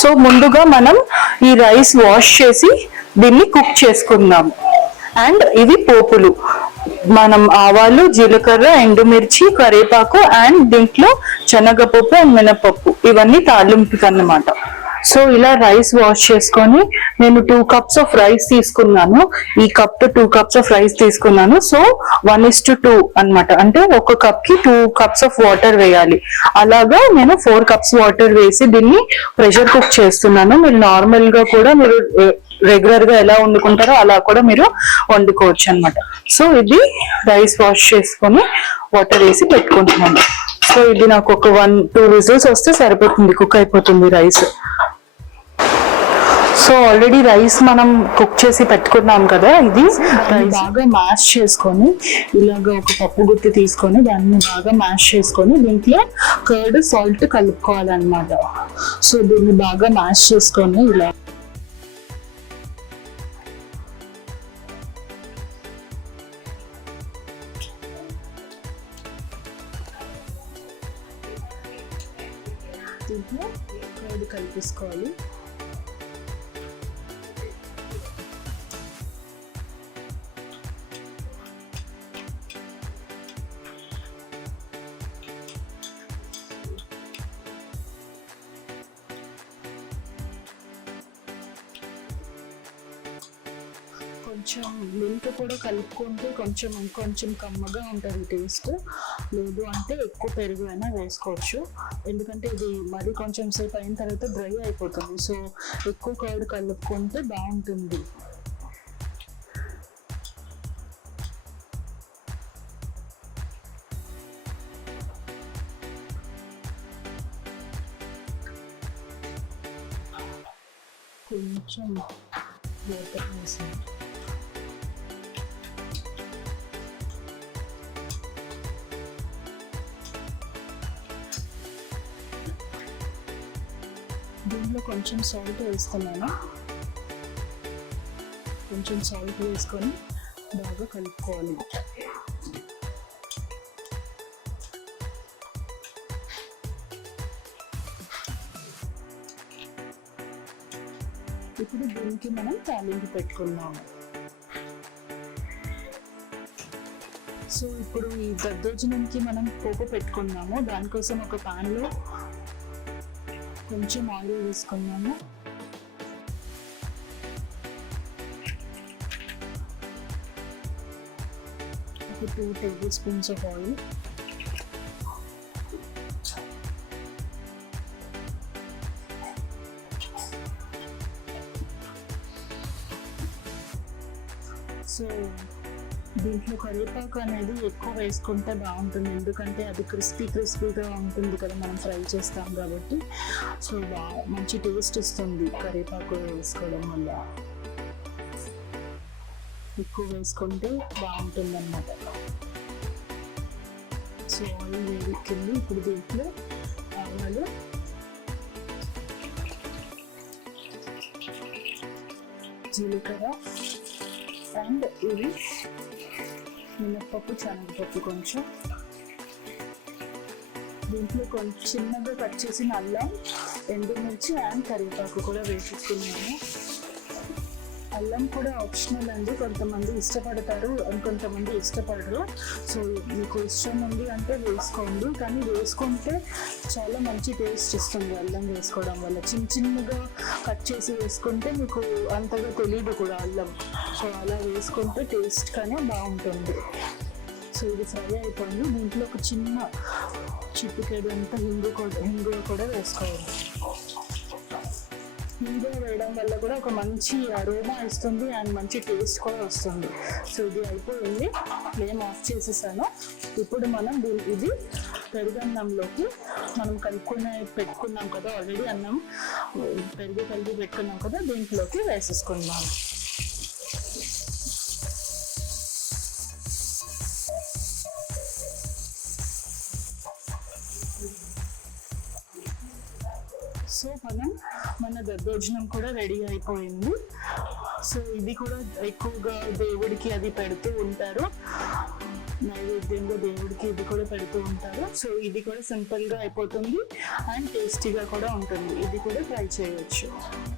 So ముందుగా మనం ఈ రైస్ వాష్ చేసి దీన్ని కుక్ చేసుకుందాం. అండ్ ఇవి పోపులు. మనం ఆవాలు జీలకర్ర ఎండుమిర్చి కరివేపాకు అండ్ దీంట్లో శనగపప్పు అండ్ మినపప్పు ఇవన్నీ తాలింపుకి అన్నమాట సో ఇలా రైస్ వాష్ చేసుకొని నేను టూ కప్స్ ఆఫ్ రైస్ తీసుకున్నాను. ఈ కప్తో టూ కప్స్ ఆఫ్ రైస్ తీసుకున్నాను. So one is to two అనమాట అంటే ఒక కప్కి టూ కప్స్ ఆఫ్ వాటర్ వేయాలి. అలాగా నేను ఫోర్ కప్స్ వాటర్ వేసి దీన్ని ప్రెషర్ కుక్ చేస్తున్నాను. మీరు నార్మల్గా కూడా మీరు రెగ్యులర్గా ఎలా వండుకుంటారో అలా కూడా మీరు వండుకోవచ్చు అన్నమాట. సో ఇది రైస్ వాష్ చేసుకొని వాటర్ వేసి పెట్టుకుంటున్నాను. సో ఇది నాకు ఒక వన్ టూ విజిల్స్ వస్తే సరిపోతుంది కుక్ అయిపోతుంది రైస్ సో ఆల్రెడీ రైస్ మనం కుక్ చేసి పెట్టుకున్నాం కదా ఇది. రైస్ బాగా మ్యాష్ చేసుకొని ఇలాగ ఒక పప్పు గుత్తి తీసుకొని దాన్ని బాగా మ్యాష్ చేసుకొని దీంట్లో కర్డ్ సాల్ట్ కలుపుకోవాలన్నమాట. సో దీన్ని బాగా మ్యాష్ చేసుకొని ఇలా దీంట్లో కర్డ్ కలిపేసుకోవాలి కొంచెం మిల్క్ కూడా కలుపుకుంటే కొంచెం కొంచెం కమ్మగా ఉంటుంది టేస్ట్. లేదు అంటే ఎక్కువ పెరుగు అయినా వేసుకోవచ్చు. ఎందుకంటే ఇది మరి కొంచెం సేపు అయిన తర్వాత డ్రై అయిపోతుంది. సో ఎక్కువ కర్డ్ కలుపుకుంటే బాగుంటుంది. కొంచెం వాటర్ వేసాను. దీంట్లో కొంచెం సాల్ట్ వేసుకున్నాను. కొంచెం సాల్ట్ వేసుకొని బాగా కలుపుకోవాలి. ఇప్పుడు దీనికి మనం తాలింపు పెట్టుకున్నాము సో ఇప్పుడు ఈ దద్దోజనంకి మనం పోపు పెట్టుకున్నాము దానికోసం ఒక పాన్లో కొంచెం ఆయిల్ వేసుకున్నాము ఒక two tablespoons of oil. So దీంట్లో కరివేపాకు అనేది ఎక్కువ వేసుకుంటే బాగుంటుంది. ఎందుకంటే అది క్రిస్పీ క్రిస్పీగా ఉంటుంది కదా మనం ఫ్రై చేస్తాం కాబట్టి. సో మంచి టేస్ట్ ఇస్తుంది కరివేపాకు వేసుకోవడం వల్ల. ఎక్కువ వేసుకుంటే బాగుంటుంది అన్నమాట సో ఆయిల్ వేడెక్కింది ఇప్పుడు దీంట్లో ఆవాలు. జీలకర్ర. అండ్ ఇవి పప్పు శనగపప్పు కొంచెం. దీంట్లో కొంచెం చిన్నగా కట్ చేసిన అల్లం ఎండుమిర్చి అండ్ కరివేపాకు కూడా వేసుకున్నాము అల్లం కూడా ఆప్షనల్ అండి. కొంతమంది ఇష్టపడతారు కొంతమంది ఇష్టపడరు. సో మీకు ఇష్టం ఉంది అంటే వేసుకోండి. కానీ వేసుకుంటే చాలా మంచి టేస్ట్ ఇస్తుంది అల్లం వేసుకోవడం వల్ల. చిన్న చిన్నగా కట్ చేసి వేసుకుంటే మీకు అంతగా తెలియదు కూడా అల్లం. సో అలా వేసుకుంటే టేస్ట్ కానీ బాగుంటుంది. సో ఇది ఫ్రై అయిపోయింది. దీంట్లో ఒక చిన్న చిట్టుకేడు అంతా హింగు కూడా హింగు కూడా వేసుకోవాలి. హింగు వేయడం వల్ల కూడా ఒక మంచి అరోమా ఇస్తుంది అండ్ మంచి టేస్ట్ కూడా వస్తుంది. సో ఇది అయిపోయింది. ఫ్లేమ్ ఆఫ్ చేసేసాను. ఇప్పుడు మనం దీ- ఇది పెరుగన్నంలోకి మనం కలుపుకునే పెట్టుకున్నాం కదా ఆల్రెడీ అన్నం పెరుగు కలిపి పెట్టుకున్నాం కదా దీంట్లోకి వేసేసుకుందాం. సో మనం మన దద్దోజనం కూడా రెడీ అయిపోయింది. సో ఇది కూడా ఎక్కువగా దేవుడికి అది పెడుతూ ఉంటారు. నైవేద్యంగా దేవుడికి ఇది కూడా పెడుతూ ఉంటారు. సో ఇది కూడా సింపుల్గా అయిపోతుంది. అండ్ టేస్టీగా కూడా ఉంటుంది. ఇది కూడా ట్రై చేయవచ్చు